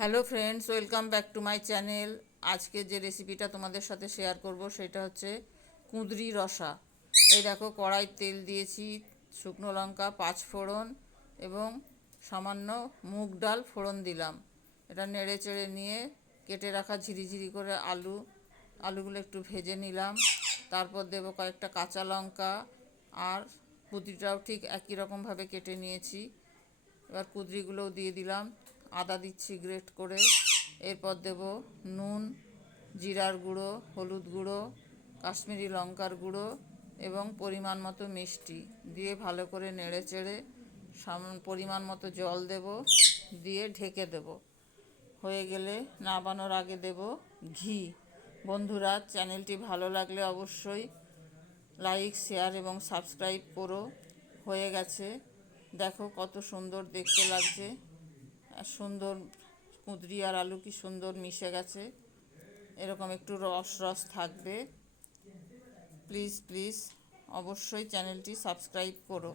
Hello friends, welcome back to my channel. আজকে যে রেসিপিটা তোমাদের সাথে শেয়ার করব সেটা হচ্ছে কুঁদরি রসা। এই দেখো, কড়াই তেল দিয়েছি, শুকনো লঙ্কা, পাঁচ ফোড়ন এবং সামান্য মুগ ডাল ফোড়ন দিলাম। এটা নেড়ে চেড়ে নিয়ে কেটে রাখা ঝিরিঝিরি করে আলুগুলো একটু ভেজে নিলাম। তারপর দেবো কয়েকটা কাঁচা লঙ্কা, আর কুঁদরিটাও ঠিক একই রকমভাবে কেটে নিয়েছি। এবার কুঁদরিগুলোও দিয়ে দিলাম, আদা দিচ্ছি গ্রেট করে। এরপর দেব নুন, জিরার গুঁড়ো, হলুদ গুঁড়ো, কাশ্মীরি লঙ্কার গুঁড়ো এবং পরিমাণ মতো মিষ্টি দিয়ে ভালো করে নেড়ে চেড়ে পরিমাণ মতো জল দেব, দিয়ে ঢেকে দেব। হয়ে গেলে নামানোর আগে দেব ঘি। বন্ধুরা, চ্যানেলটি ভালো লাগলে অবশ্যই লাইক, শেয়ার এবং সাবস্ক্রাইব করো। হয়ে গেছে, দেখো কত সুন্দর দেখতে লাগছে, আর সুন্দর কুঁদরি আর আলু কি সুন্দর মিশে গেছে। এরকম একটু রস রস থাকবে। প্লিজ প্লিজ অবশ্যই চ্যানেলটি সাবস্ক্রাইব করো।